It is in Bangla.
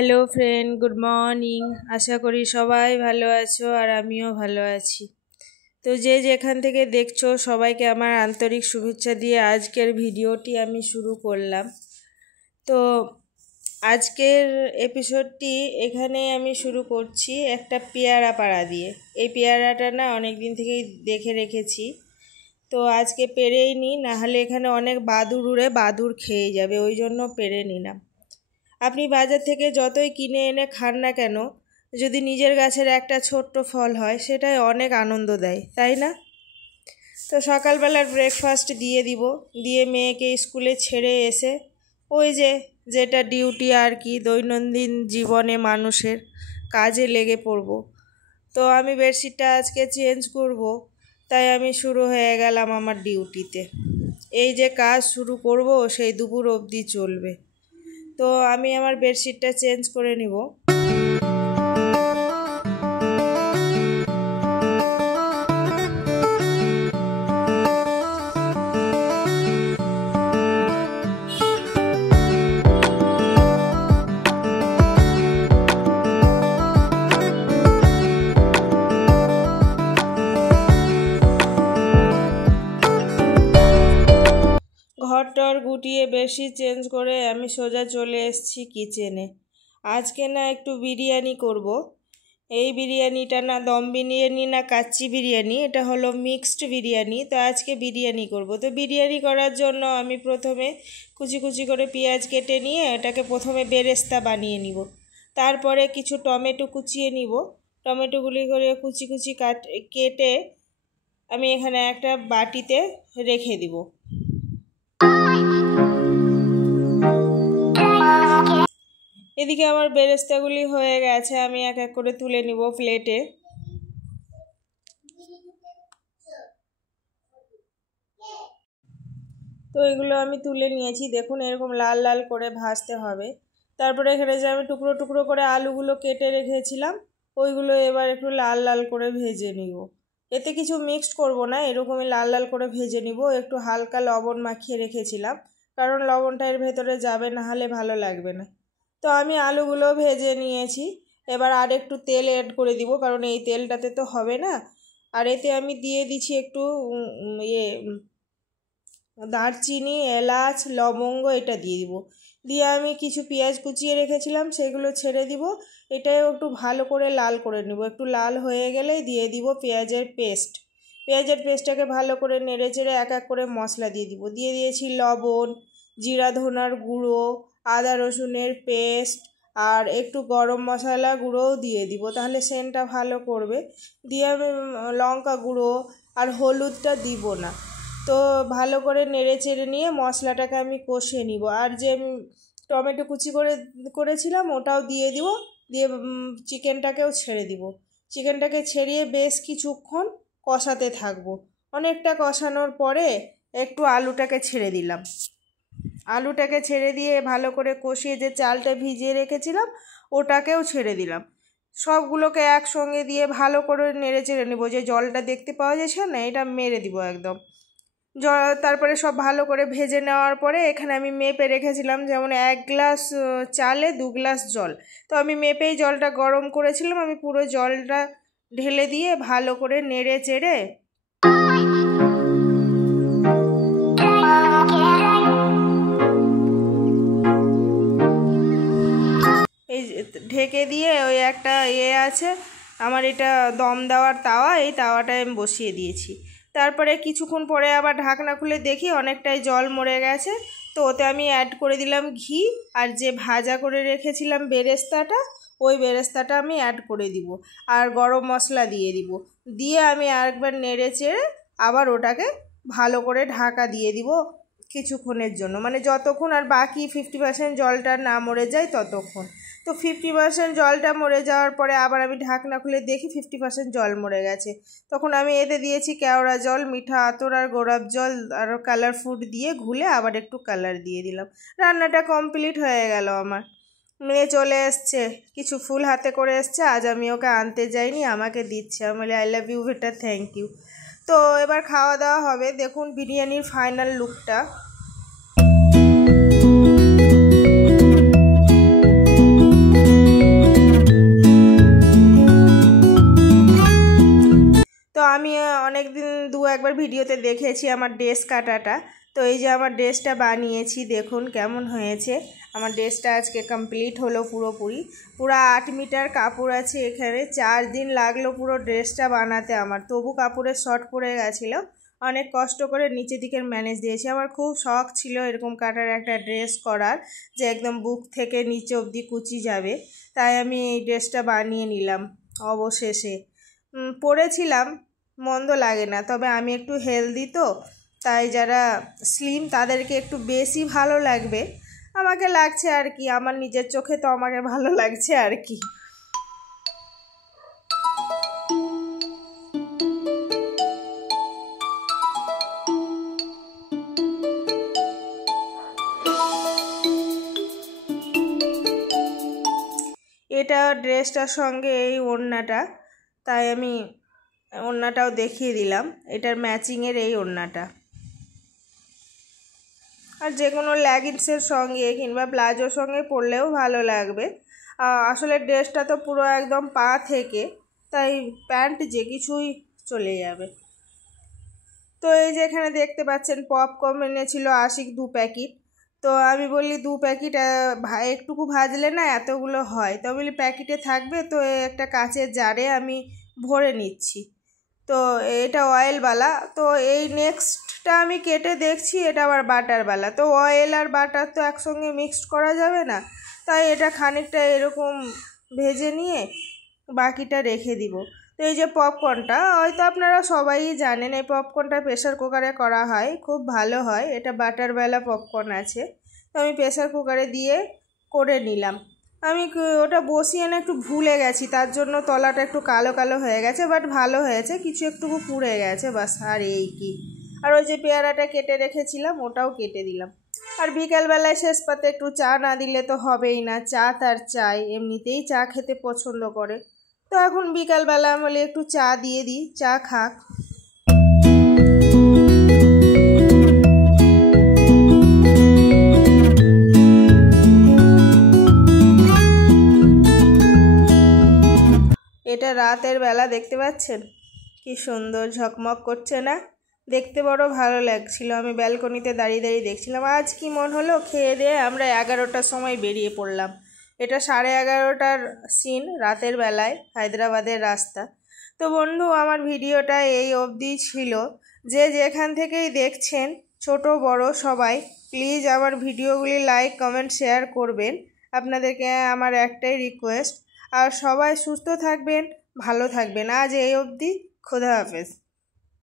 Hello friend, good morning. আশা করি সবাই ভালো আছো আর আমিও ভালো আছি। তো যে যেখান থেকে দেখছো সবাইকে আমার আন্তরিক শুভেচ্ছা দিয়ে আজকের ভিডিওটি আমি শুরু করলাম। তো আজকের এপিসোডটি এখানে আমি শুরু করছি একটা পেয়ারা পাড়া দিয়ে। এই পেয়ারাটা না অনেক দিন থেকেই দেখে রেখেছি, তো আজকে পেরেই নিই, নাহলে এখানে অনেক বাদুড় উড়ে বাদুড় খেয়ে যাবে, ওই জন্য পেরে নিলাম। আপনি বাজার থেকে যতই কিনে এনে খান না কেন, যদি নিজের গাছের একটা ছোট্ট ফল হয় সেটাই অনেক আনন্দ দেয়, তাই না? তো সকালবেলার ব্রেকফাস্ট দিয়ে দিব, দিয়ে মেয়েকে স্কুলে ছেড়ে এসে ওই যেটা ডিউটি আর কি, দৈনন্দিন জীবনে মানুষের কাজে লেগে পড়ব। তো আমি বেডশিটটা আজকে চেঞ্জ করব, তাই আমি শুরু হয়ে গেলাম আমার ডিউটিতে। এই যে কাজ শুরু করব সেই দুপুর অবধি চলবে। তো আমি আমার বেডশিটটা চেঞ্জ করে নিব। ঘরটর গুটিয়ে বেডশিট চেঞ্জ করে আমি সোজা চলে এসেছি কিচেনে। আজকে না একটু বিরিয়ানি করব। এই বিরিয়ানিটা না দম বিরিয়ানি না কাচ্চি বিরিয়ানি, এটা হলো মিক্সড বিরিয়ানি। তো আজকে বিরিয়ানি করব। তো বিরিয়ানি করার জন্য আমি প্রথমে কুচি কুচি করে পেঁয়াজ কেটে নিয়ে এটাকে প্রথমে বেরেস্তা বানিয়ে নিব। তারপরে কিছু টমেটো কুচিয়ে নিব। টমেটোগুলি করে কুচি কুচি কেটে আমি এখানে একটা বাটিতে রেখে দিব। এদিকে আমার বেরেস্তাগুলি হয়ে গেছে, আমি এক এক করে তুলে নিব প্লেটে। তো এগুলো আমি তুলে নিয়েছি, দেখুন এরকম লাল লাল করে ভাজতে হবে। তারপরে এখানে যে আমি টুকরো টুকরো করে আলুগুলো কেটে রেখেছিলাম, ওইগুলো এবার একটু লাল লাল করে ভেজে নিব। এতে কিছু মিক্সড করব না, এরকমই লাল লাল করে ভেজে নিব। একটু হালকা লবণ মাখিয়ে রেখেছিলাম, কারণ লবণটা এর ভেতরে যাবে, না হলে ভালো লাগবে না। তো আমি আলুগুলো ভেজে নিয়েছি। এবার আর একটু তেল অ্যাড করে দিব, কারণ এই তেলটাতে তো হবে না। আর এতে আমি দিয়ে দিচ্ছি একটু দারচিনি, এলাচ, লবঙ্গ, এটা দিয়ে দিব। দিয়ে আমি কিছু পেঁয়াজ কুচিয়ে রেখেছিলাম সেগুলো ছেড়ে দিব। এটাও একটু ভালো করে লাল করে নেব। একটু লাল হয়ে গেলে দিয়ে দিব পেঁয়াজের পেস্ট। পেঁয়াজের পেস্টটাকে ভালো করে নেড়ে চেড়ে এক এক করে মশলা দিয়ে দিব। দিয়ে দিয়েছি লবণ, জিরা ধনার গুঁড়ো, আদা রসুনের পেস্ট, আর একটু গরম মশলা গুঁড়োও দিয়ে দিব, তাহলে সেন্টটা ভালো করবে। দিয়ে আমি লঙ্কা গুঁড়ো আর হলুদটা দিব না। তো ভালো করে নেড়ে চেড়ে নিয়ে মশলাটাকে আমি কষিয়ে নিব। আর যে টমেটো কুচি করেছিলাম ওটাও দিয়ে দিব। দিয়ে চিকেনটাকেও ছেড়ে দিব। চিকেনটাকে ছেড়িয়ে বেশ কিছুক্ষণ কষাতে থাকবো। অনেকটা কষানোর পরে একটু আলুটাকে ছেড়ে দিলাম। আলুটাকে ছেড়ে দিয়ে ভালো করে কষিয়ে যে চালটা ভিজিয়ে রেখেছিলাম ওটাকেও ছেড়ে দিলাম। সবগুলোকে একসঙ্গে দিয়ে ভালো করে নেড়ে চেড়ে নেবো। যে জলটা দেখতে পাওয়া যাচ্ছে না, এটা মেরে দিব একদম। তারপরে সব ভালো করে ভেজে নেওয়ার পরে এখানে আমি মেপে রেখেছিলাম, যেমন 1 গ্লাস চালে 2 গ্লাস জল। তো আমি মেপেই জলটা গরম করেছিলাম। আমি পুরো জলটা ঢেলে দিয়ে ভালো করে নেড়ে চেড়ে এই ঢেকে দিয়ে ওই একটা আছে আমার, এটা দম দেওয়ার তাওয়া, এই তাওয়াটায় আমি বসিয়ে দিয়েছি। তারপরে কিছুক্ষণ পরে আবার ঢাকনা খুলে দেখি অনেকটাই জল মরে গেছে। তো ওতে আমি অ্যাড করে দিলাম ঘি, আর যে ভাজা করে রেখেছিলাম বেরেস্তাটা, ওই বেরেস্তাটা আমি অ্যাড করে দিব। আর গরম মশলা দিয়ে দিব। দিয়ে আমি আরেকবার নেড়ে চেড়ে আবার ওটাকে ভালো করে ঢাকা দিয়ে দিব কিছুক্ষণের জন্য, মানে যতক্ষণ আর বাকি 50% জলটা না মরে যায় ততক্ষণ। তো 50% জলটা মরে যাওয়ার পরে আবার আমি ঢাকনা খুলে দেখি 50% জল মরে গেছে। তখন আমি এতে দিয়েছি কেওড়া জল, মিঠা আতর আর গোলাপ জল আর কালার ফুড দিয়ে ঘুলে আবার একটু কালার দিয়ে দিলাম। রান্নাটা কমপ্লিট হয়ে গেল আমার। মেয়ে চলে এসছে, কিছু ফুল হাতে করে এসছে। আজ আমি ওকে আনতে যাইনি, আমাকে দিচ্ছে। আমি বলি আই লাভ ইউ বেটা, থ্যাংক ইউ। তো এবার খাওয়া দাওয়া হবে। দেখুন বিরিয়ানির ফাইনাল লুকটা। আমি অনেক দিন একবার ভিডিওতে দেখেছি আমার ড্রেস কাটাটা। তো এই যে আমার ড্রেসটা বানিয়েছি, দেখুন কেমন হয়েছে। আমার ড্রেসটা আজকে কমপ্লিট হলো পুরোপুরি। পুরো 8 মিটার কাপড় আছে এখানে। 4 দিন লাগলো পুরো ড্রেসটা বানাতে আমার, তবু কাপড়ের শর্ট পড়ে গেছিলো। অনেক কষ্ট করে নিচের দিকের ম্যানেজ দিয়েছি। আমার খুব শখ ছিল এরকম কাটার একটা ড্রেস করার, যে একদম বুক থেকে নিচে অবধি কুচি যাবে। তাই আমি এই ড্রেসটা বানিয়ে নিলাম অবশেষে। পরেছিলাম, মন্দ লাগে না, তবে আমি একটু হেলদি তো, তাই যারা স্লিম তাদেরকে একটু বেশি ভালো লাগবে। আমাকে লাগছে আর কি, আমার নিজের চোখে তো আমাকে ভালো লাগছে আর কি। এটা ড্রেসটার সঙ্গে এই ওড়নাটা, তাই আমি ওড়নাটাও দেখিয়ে দিলাম। এটার ম্যাচিংয়ের এই ওড়নাটা, আর যে কোনো লেগিংসের সঙ্গে কিংবা প্লাজোর সঙ্গে পরলেও ভালো লাগবে। আসলে ড্রেসটা তো পুরো একদম পা থেকে, তাই প্যান্ট যে কিছুই চলে যাবে। তো এই যে এখানে দেখতে পাচ্ছেন পপকর্ন এনেছিল আশিক 2 প্যাকেট। তো আমি বলি 2 প্যাকেট একটুকু ভাজলে না এতগুলো হয়, তো বলি প্যাকেটে থাকবে, তো একটা কাচের জারে আমি ভরে নিচ্ছি। তো এটা অয়েলওয়ালা। তো এই নেক্সটটা আমি কেটে দেখছি এটা আবার বাটারওয়ালা। তো অয়েল আর বাটার তো একসঙ্গে মিক্সড করা যাবে না, তাই এটা খানিকটা এরকম ভেজে নিয়ে বাকিটা রেখে দিব। তো এই যে পপকর্নটা হয়তো আপনারা সবাই জানেন, এই পপকর্নটা প্রেসার কুকারে করা হয়, খুব ভালো হয়। এটা বাটারওয়ালা পপকর্ন আছে, তো আমি প্রেসার কুকারে দিয়ে করে নিলাম। আমি ওটা বসিয়ে না একটু ভুলে গেছি, তার জন্য তলাটা একটু কালো কালো হয়ে গেছে, বাট ভালো হয়েছে, কিছু একটুকু পুড়ে গেছে বাস, আর এই কি। আর ওই যে পেয়ারাটা কেটে রেখেছিলাম ওটাও কেটে দিলাম। আর বিকেলবেলায় শেষ পাতে একটু চা না দিলে তো হবেই না, চা তার চাই, এমনিতেই চা খেতে পছন্দ করে। তো এখন বিকালবেলা বলে একটু চা দিয়ে দিই, চা খাক। এটা রাতের বেলা দেখতে পাচ্ছেন কি সুন্দর ঝকমক করছে না, দেখতে বড় ভালো লাগছিল। আমি ব্যালকনিতে দাঁড়িয়ে দাঁড়িয়ে দেখছিলাম। আজ কি মন হলো, খেয়ে দিয়ে আমরা 11টার সময় বেরিয়ে পড়লাম। এটা 11:30টার সিন, রাতের বেলায় হায়দ্রাবাদের রাস্তা। তো বন্ধু, আমার ভিডিওটা এই অবধি ছিল। যে যেখান থেকেই দেখছেন, ছোট বড় সবাই, প্লিজ আমার ভিডিওগুলি লাইক কমেন্ট শেয়ার করবেন। আপনাদেরকে আমার একটাই রিকোয়েস্ট। আর সবাই সুস্থ থাকবেন, ভালো থাকবেন। আজ এই অবধি, খোদা হাফেজ।